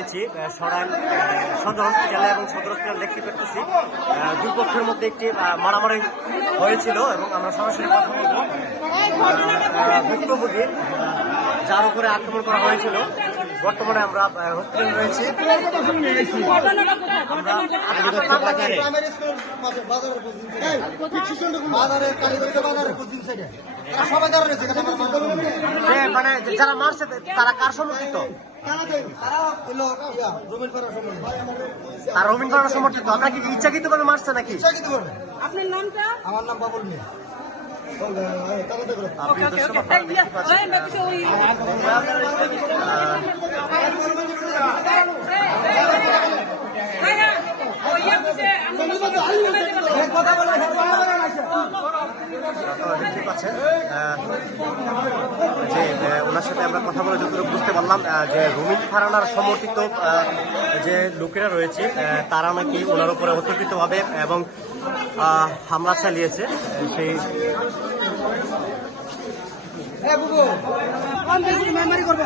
রয়েছি সরাইল সদর হসপিটালে এবং সদর হসপিটাল দেখতে পেতেছি আহ, দুই পক্ষের মধ্যে একটি আহ, মারামারি হয়েছিল এবং আমরা সরাসরি কথা বলব। ভুক্তভোগী যার উপরে আক্রমণ করা হয়েছিল। বর্তমানে আমরা হসপিটালে রয়েছি। আমরা বাজারের সবাই যারা মারছে তারা কার সমর্থিত ইয়া। আর রবীন ফারানা সমর্থিত আমরা কি ইচ্ছাকৃত ভাবে মারছে নাকি আপনার নামটা আমার নাম বাবুল মিয়া করো। দেখতে পাচ্ছেন যে ওনার সাথে আমরা কথা বলে যতটুকু বুঝতে পারলাম যে রুমিন ফারানার সমর্থিত যে লোকেরা রয়েছে তারা নাকি ওনার উপরে অতর্কিতভাবে এবং হামলা চালিয়েছে সেই করবে?